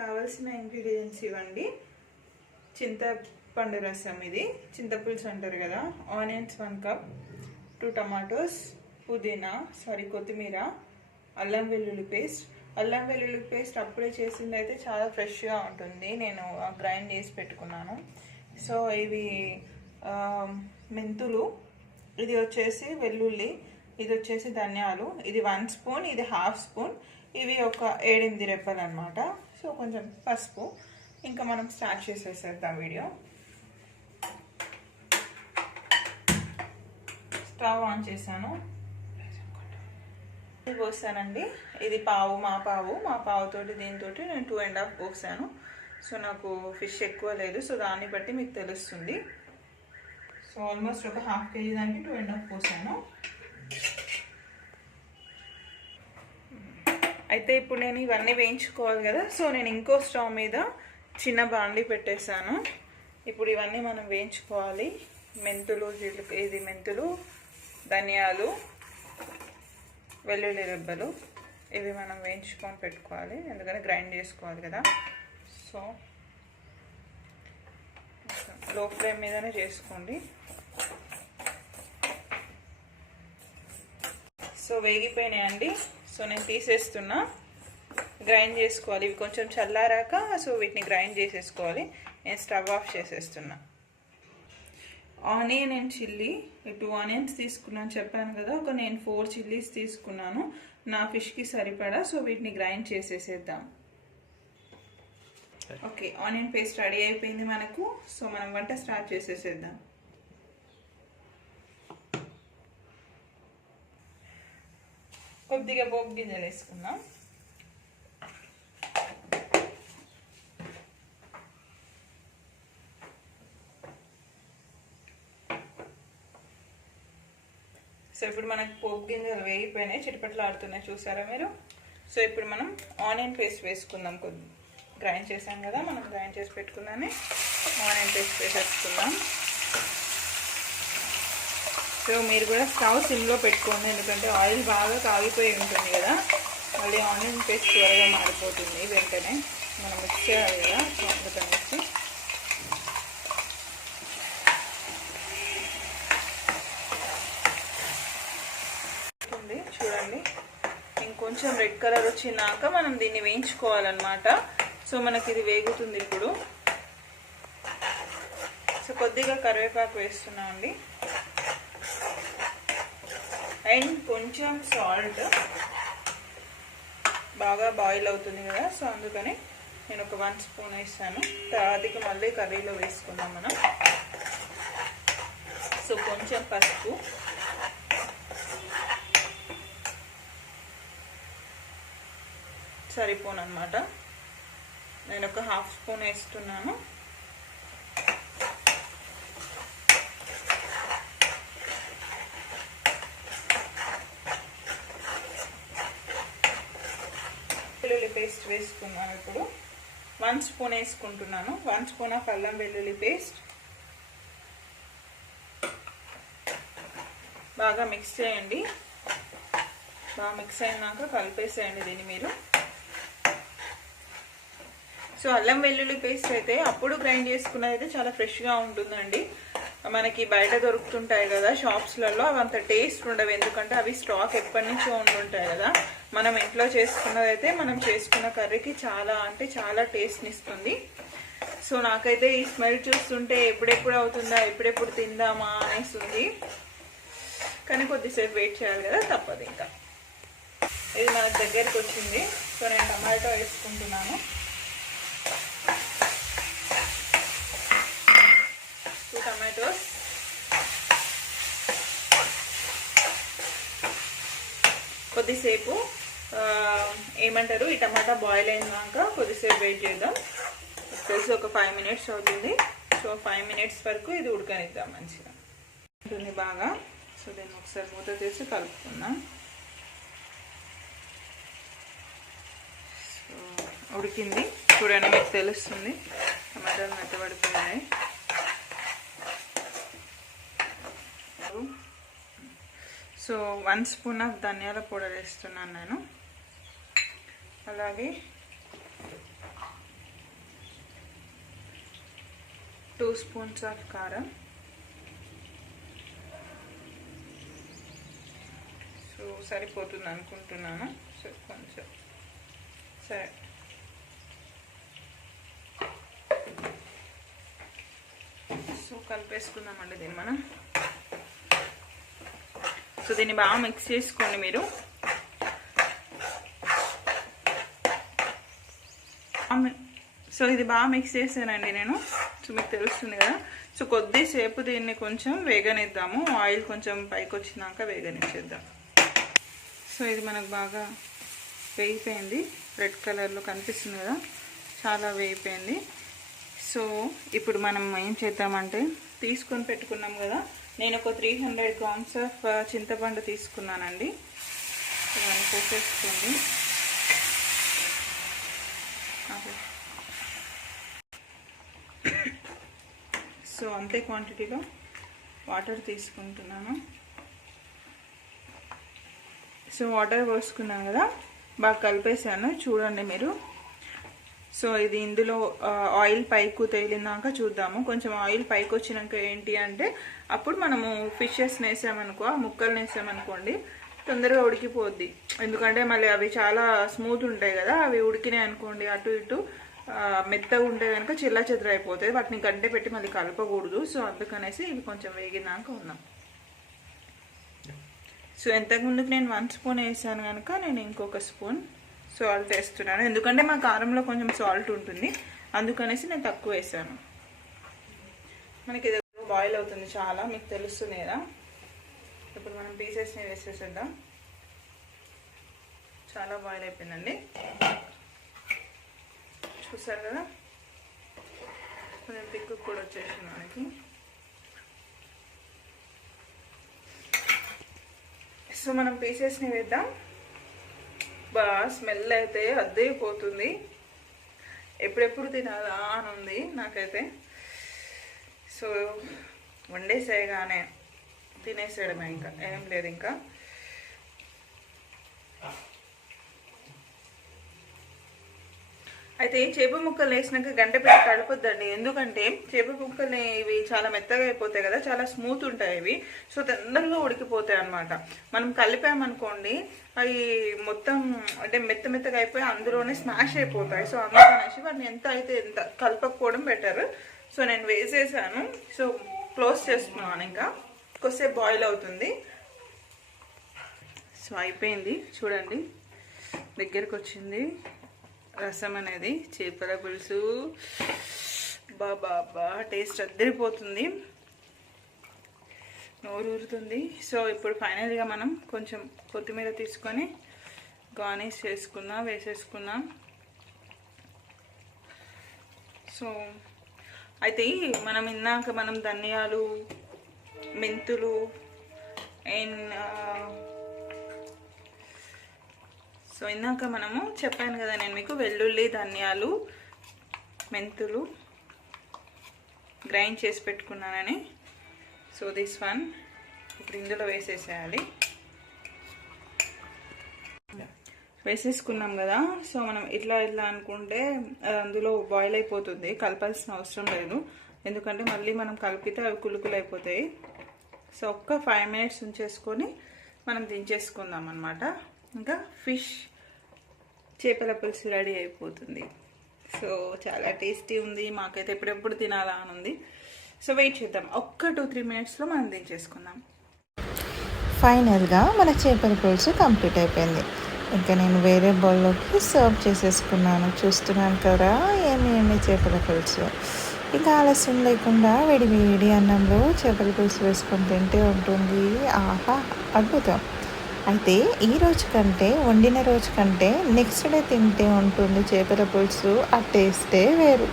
కావలసిన ఇంగ్రీడియంట్స్ ఇవ్వండి. చింతపండు రసం ఇది. చింతపులుసు అంటారు కదా. Onions one cup two tomatoes పుదీనా. సారీ కొత్తిమీర. అల్లం వెల్లుల్లి పేస్ట్ అల్లం వెల్లుల్లి పేస్ట్ అప్పుడే చేసింది అయితే చాలా ఫ్రెష్గా ఉంటుంది. నేను గ్రైండ్ చేసి పెట్టుకున్నాను. సో ఇవి మెంతులు. ఇది వచ్చేసి వెల్లుల్లి. ఇది వచ్చేసి ధనియాలు. ఇది వన్ స్పూన్ ఇది హాఫ్ స్పూన్ ఇవి ఒక ఏడెనిమిది రెప్పలు అనమాట సో కొంచెం పసుపు. ఇంకా మనం స్టార్ట్ చేసేసేద్దాం వీడియో. స్టవ్ ఆన్ చేశాను. ఇది పోసానండి. ఇది పావు మా పావు. మా పావుతోటి దీంతో నేను టూ అండ్ హాఫ్ పోసాను. సో నాకు ఫిష్ ఎక్కువ లేదు. సో దాన్ని బట్టి మీకు తెలుస్తుంది. సో ఆల్మోస్ట్ ఒక హాఫ్ కేజీ దానికి టూ అండ్ హాఫ్ పోసాను. అయితే ఇప్పుడు నేను ఇవన్నీ వేయించుకోవాలి కదా. సో నేను ఇంకో స్టవ్ మీద చిన్న బాండి పెట్టేశాను. ఇప్పుడు ఇవన్నీ మనం వేయించుకోవాలి. మెంతులు జీలక ఇది మెంతులు ధనియాలు వెల్లుల్లి రెబ్బలు ఇవి మనం వేయించుకొని పెట్టుకోవాలి. ఎందుకంటే గ్రైండ్ చేసుకోవాలి కదా. సో లో ఫ్లేమ్ మీదనే చేసుకోండి. సో వేగిపోయినాయండి. సో నేను తీసేస్తున్నా. గ్రైండ్ చేసుకోవాలి. ఇవి కొంచెం చల్లారాక సో వీటిని గ్రైండ్ చేసేసుకోవాలి. నేను stove off చేసేస్తున్నా. Onion and chilli two onions తీసుకున్నాను. చెప్పాను కదా ఒక నేను ఫోర్ చిల్లీస్ తీసుకున్నాను. నా ఫిష్కి సరిపడా సో వీటిని గ్రైండ్ చేసేసేద్దాం. ఓకే ఆనియన్ పేస్ట్ రెడీ అయిపోయింది మనకు. సో మనం వంట స్టార్ట్ చేసేసేద్దాం. కొద్దిగా పోపు గింజలు వేసుకుందాం సో ఇప్పుడు మనకు పోపు గింజలు వేగిపోయినాయి చిటిపట్లు ఆడుతున్నాయి చూసారా మీరు? సో ఇప్పుడు మనం ఆనియన్ పేస్ట్ వేసుకుందాం కొద్ది. గ్రైండ్ చేసాం కదా మనం గ్రైండ్ చేసి పెట్టుకున్నానే ఆనియన్ పేస్ట్ వేసేసుకుందాం. సో మీరు కూడా స్టవ్ సిమ్లో పెట్టుకోండి ఎందుకంటే ఆయిల్ బాగా కాగిపోయి ఉంటుంది కదా. మళ్ళీ ఆనియన్ పేస్ట్ త్వరగా మారిపోతుంది వెంటనే. మనం మిక్స్ చేయాలి కదా అందుకని అందుకనేసి ఉంది చూడండి. ఇంకొంచెం రెడ్ కలర్ వచ్చినాక మనం దీన్ని వేయించుకోవాలన్నమాట. సో మనకి ఇది వేగుతుంది ఇప్పుడు. సో కొద్దిగా కరివేపాకు వేస్తున్నాం అండి అండ్ కొంచెం సాల్ట్ బాగా బాయిల్ అవుతుంది కదా సో అందుకని నేను ఒక వన్ స్పూన్ వేస్తాను తర్వాతకి మళ్ళీ కర్రీలో వేసుకుందాం మనం. సో కొంచెం పసుపు. సరిపోను అనమాట నేను ఒక హాఫ్ స్పూన్ వేస్తున్నాను వెల్లుల్లి పేస్ట్ వేసుకున్నాను ఇప్పుడు. వన్ స్పూన్ వేసుకుంటున్నాను. వన్ స్పూన్ ఆఫ్ అల్లం వెల్లుల్లి పేస్ట్ బాగా మిక్స్ చేయండి. బాగా మిక్స్ అయినాక కలిపేసేయండి దీన్ని మీరు. సో అల్లం వెల్లుల్లి పేస్ట్ అయితే అప్పుడు గ్రైండ్ చేసుకున్నది అయితే చాలా ఫ్రెష్గా ఉంటుందండి. మనకి బయట దొరుకుతుంటాయి కదా షాప్స్లలో అవి అంత టేస్ట్ ఉండవు. ఎందుకంటే అవి స్టాక్ ఎప్పటి నుంచో ఉండుంటాయి కదా. మనం ఇంట్లో చేసుకున్నది అయితే మనం చేసుకున్న కర్రీకి చాలా అంటే చాలా టేస్ట్ని ఇస్తుంది సో నాకైతే ఈ స్మెల్ చూస్తుంటే ఎప్పుడెప్పుడు అవుతుందా ఎప్పుడెప్పుడు తిందామా అనేస్తుంది. కానీ కొద్దిసేపు వెయిట్ చేయాలి కదా తప్పదు ఇంకా. ఇది మన దగ్గరికి వచ్చింది సో నేను టమాటో వేసుకుంటున్నాను. Two tomatoes. కొద్దిసేపు ఏమంటారు ఈ టమాటా బాయిల్ అయినాక కొద్దిసేపు వెయిట్ చేద్దాం. తెలిసి ఒక ఫైవ్ మినిట్స్ అవుతుంది. సో ఫైవ్ మినిట్స్ వరకు ఇది ఉడకనిద్దాం మంచిగా. ఉంటుంది బాగా. సో దీన్ని ఒకసారి మూత తీసి కలుపుకుందాం. సో ఉడికింది. చూడండి మీకు తెలుస్తుంది. టమాటాలు మెత్తబడుతున్నాయి సో వన్ స్పూన్ ఆఫ్ ధనియాల పౌడర్ వేస్తున్నాను నేను. అలాగే టూ స్పూన్స్ ఆఫ్ కారం. సో సరిపోతుంది అనుకుంటున్నాను. సో కొంచెం సరే. సో కలిపేసుకుందామండి దీన్ని మనం. సో దీన్ని బాగా మిక్స్ చేసుకోండి మీరు. సో ఇది బాగా మిక్స్ చేశానండి నేను. సో మీకు తెలుస్తుంది కదా. సో కొద్దిసేపు దీన్ని కొంచెం వేగనిద్దాము. ఆయిల్ కొంచెం పైకి వచ్చినాక వేగనిచ్చేద్దాం. సో ఇది మనకు బాగా వేగిపోయింది. రెడ్ కలర్లో కనిపిస్తుంది కదా. చాలా వేగిపోయింది. సో ఇప్పుడు మనం ఏం చేద్దామంటే తీసుకొని పెట్టుకున్నాం కదా. నేను ఒక త్రీ హండ్రెడ్ గ్రామ్స్ ఆఫ్ చింతపండు తీసుకున్నానండి. ఇవన్నీ పోసేసుకోండి సో అంతే క్వాంటిటీలో వాటర్ తీసుకుంటున్నాను. సో వాటర్ పోసుకున్నాను కదా? బాగా కలిపేసాను చూడండి మీరు. సో ఇది ఇందులో ఆయిల్ పైకి తేలినాక చూద్దాము. కొంచెం ఆయిల్ పైకి వచ్చినాక ఏంటి అంటే అప్పుడు మనము ఫిషెస్ వేసామనుకో ఆ ముక్కలు వేసామనుకోండి తొందరగా ఉడికిపోద్ది. ఎందుకంటే మళ్ళీ అవి చాలా స్మూత్ ఉంటాయి కదా అవి ఉడికినాయి అనుకోండి అటు ఇటు మెత్తగా ఉంటే కనుక చిల్ల చెదర అయిపోతుంది వాటిని గంటే పెట్టి మళ్ళీ కలపకూడదు. సో అందుకనేసి ఇవి కొంచెం వేగినాక ఉన్నాం సో ఎంతకుముందుకు నేను వన్ స్పూన్ వేసాను కనుక నేను ఇంకొక స్పూన్ సాల్ట్ వేస్తున్నాను. ఎందుకంటే మా కారంలో కొంచెం సాల్ట్ ఉంటుంది. అందుకనేసి నేను తక్కువ వేసాను. మనకి ఇది బాయిల్ అవుతుంది చాలా మీకు తెలుస్తుంది కదా. ఇప్పుడు మనం పీసెస్ని వేసేసేద్దాం. చాలా బాయిల్ అయిపోయిందండి. చూసారు కదా? కొంచెం పిక్కు కూడా వచ్చేసింది మనకి. సో మనం పీసెస్ని వేద్దాం. బా స్మెల్ అయితే అద్దైపోతుంది ఎప్పుడెప్పుడు తినాలా అని ఉంది నాకైతే. సో వండేసేయగానే తినేసేయడమే ఇంకా. ఏం లేదు ఇంకా. అయితే చేప ముక్కలు వేసినాక గంట పెట్టి కలపొద్దండి ఎందుకంటే చేప ముక్కలు ఇవి చాలా మెత్తగా అయిపోతాయి కదా చాలా స్మూత్ ఉంటాయి ఇవి. సో తొందరగా ఉడికిపోతాయి అనమాట మనం కలిపామనుకోండి అవి మొత్తం అంటే మెత్త మెత్తగా అయిపోయి అందులోనే స్మాష్ అయిపోతాయి. సో అందుకనేసి వాటిని ఎంత అయితే ఎంత కలపకపోవడం బెటర్ సో నేను వేసేసాను. సో క్లోజ్ చేసుకున్నాను ఇంకా. కొద్దిసేపు బాయిల్ అవుతుంది. సో అయిపోయింది. చూడండి. దగ్గరకు వచ్చింది రసం అనేది చేపల పులుసు. బాబా బా టేస్ట్ అద్దరిపోతుంది. నోరు ఊరుతుంది. సో ఇప్పుడు ఫైనల్గా మనం కొంచెం కొత్తిమీర తీసుకొని గార్నిష్ చేసుకుందాం వేసేసుకుందాం. సో అయితే మనం ఇందాక మనం ధనియాలు మెంతులు అండ్ సో ఇందాక మనము చెప్పాను కదా నేను మీకు వెల్లుల్లి ధనియాలు మెంతులు గ్రైండ్ చేసి పెట్టుకున్నానని. సో దిస్ వన్ ఇప్పుడు ఇందులో వేసేసేయాలి. వేసేసుకున్నాం కదా. సో మనం ఇట్లా ఇట్లా అనుకుంటే అందులో బాయిల్ అయిపోతుంది. కలపాల్సిన అవసరం లేదు. ఎందుకంటే మళ్ళీ మనం కలిపితే అవి కులుకులు అయిపోతాయి సో ఒక్క ఫైవ్ మినిట్స్ ఉంచేసుకొని మనం దించేసుకుందాం అనమాట ఇంకా ఫిష్ చేపల పులుసు రెడీ అయిపోతుంది. సో చాలా టేస్టీ ఉంది. మాకైతే ఎప్పుడెప్పుడు తినాలా అని ఉంది. సో వెయిట్ చేద్దాం. ఒక్క టూ త్రీ మినిట్స్లో మనం దించేసుకుందాం. ఫైనల్గా మన చేపల పులుసు కంప్లీట్ అయిపోయింది. ఇంకా నేను వేరే బౌల్లోకి సర్వ్ చేసేసుకున్నాను. చూస్తున్నాను కదా ఏమి ఏమి చేపల పులుసు. ఇంకా ఆలస్యం లేకుండా వేడి వేడి అన్నంలో చేపల పులుసు వేసుకొని తింటే ఉంటుంది. ఆహా అద్భుతం. అయితే ఈ రోజు కంటే వండిన రోజు కంటే నెక్స్ట్ డే తింటే ఉంటుంది చేపల పులుసు ఆ టేస్టే వేరు.